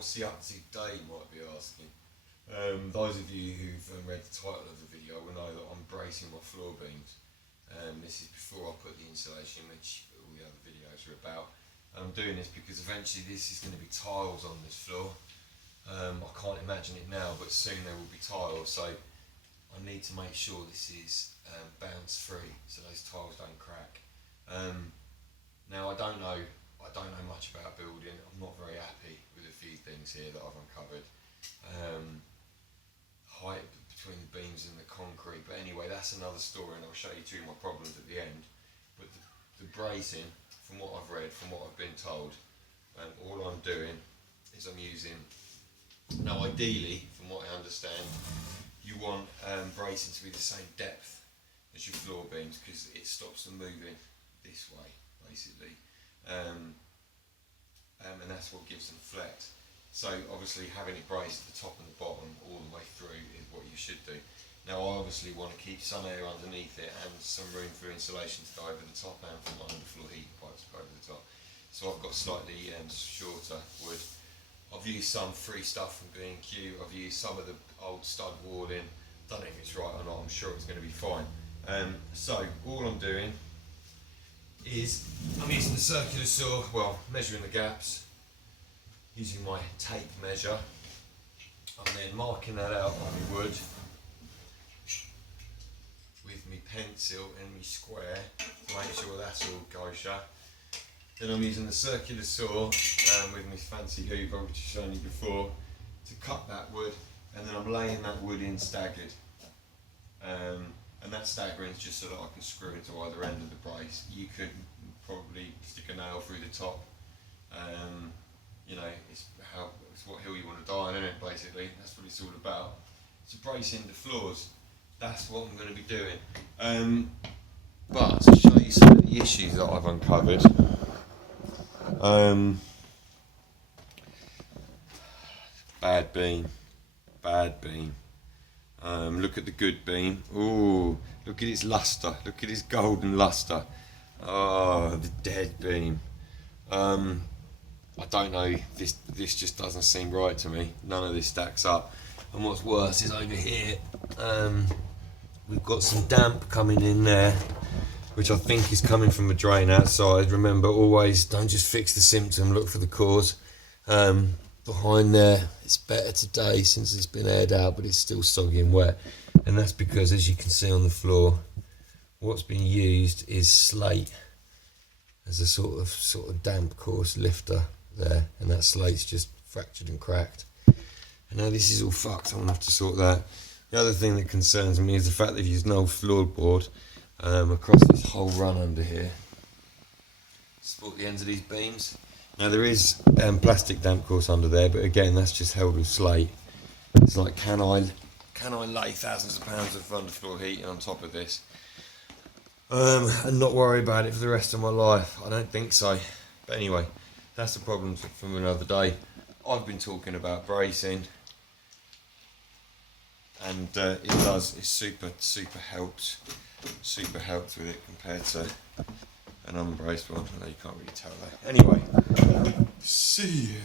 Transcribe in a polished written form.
What's the up-to day, you might be asking. Those of you who've read the title of the video will know that I'm bracing my floor beams. This is before I put the insulation, which all the other videos are about. I'm doing this because eventually this is going to be tiles on this floor. I can't imagine it now, but soon there will be tiles, so I need to make sure this is bounce free so those tiles don't crack. Now I don't know much about building. I'm not very happy with a few things here that I've uncovered. Height between the beams and the concrete, but anyway, that's another story, and I'll show you two of my problems at the end. But the bracing, from what I've read, from what I've been told, all I'm doing is I'm using, now ideally, from what I understand, you want bracing to be the same depth as your floor beams, because it stops them moving this way, basically. And that's what gives them flex. So obviously having it braced at the top and the bottom all the way through is what you should do. Now I obviously want to keep some air underneath it and some room for insulation to go over the top and for my underfloor heating pipes to go over the top. So I've got slightly shorter wood. I've used some free stuff from B&Q, I've used some of the old stud walling. Don't know if it's right or not, I'm sure it's going to be fine. So all I'm doing is I'm using the circular saw, well, measuring the gaps, using my tape measure. I'm then marking that out on my wood with my pencil and my square to make sure that's all kosher. Then I'm using the circular saw with my fancy hoover, which I've shown you before, to cut that wood, and then I'm laying that wood in staggered. And that staggering is just so that I can screw into either end of the brace. You could probably stick a nail through the top. You know, it's what hill you want to die on, isn't it, basically? That's what it's all about. It's bracing the floors. That's what I'm going to be doing. But to show you some of the issues that I've uncovered, bad beam. Look at the good beam. Ooh, look at its luster. Look at its golden luster. Oh, the dead beam. I don't know, this just doesn't seem right to me. None of this stacks up. And what's worse is over here, we've got some damp coming in there, which I think is coming from a drain outside. Remember, always don't just fix the symptom, look for the cause. Behind there, it's better today since it's been aired out, but it's still soggy and wet. And that's because, as you can see on the floor, what's been used is slate as a sort of damp course lifter there, and that slate's just fractured and cracked. And now this is all fucked. I'm gonna have to sort that. The other thing that concerns me is the fact that they've used an old floorboard across this whole run under here to support the ends of these beams. Now there is plastic damp course under there, but again that's just held with slate. It's like, can I lay thousands of pounds of underfloor heating on top of this and not worry about it for the rest of my life? I don't think so. But anyway, that's the problem from another day. I've been talking about bracing, and it super helps with it compared to an unbraced one. I know you can't really tell that. Anyway, see you.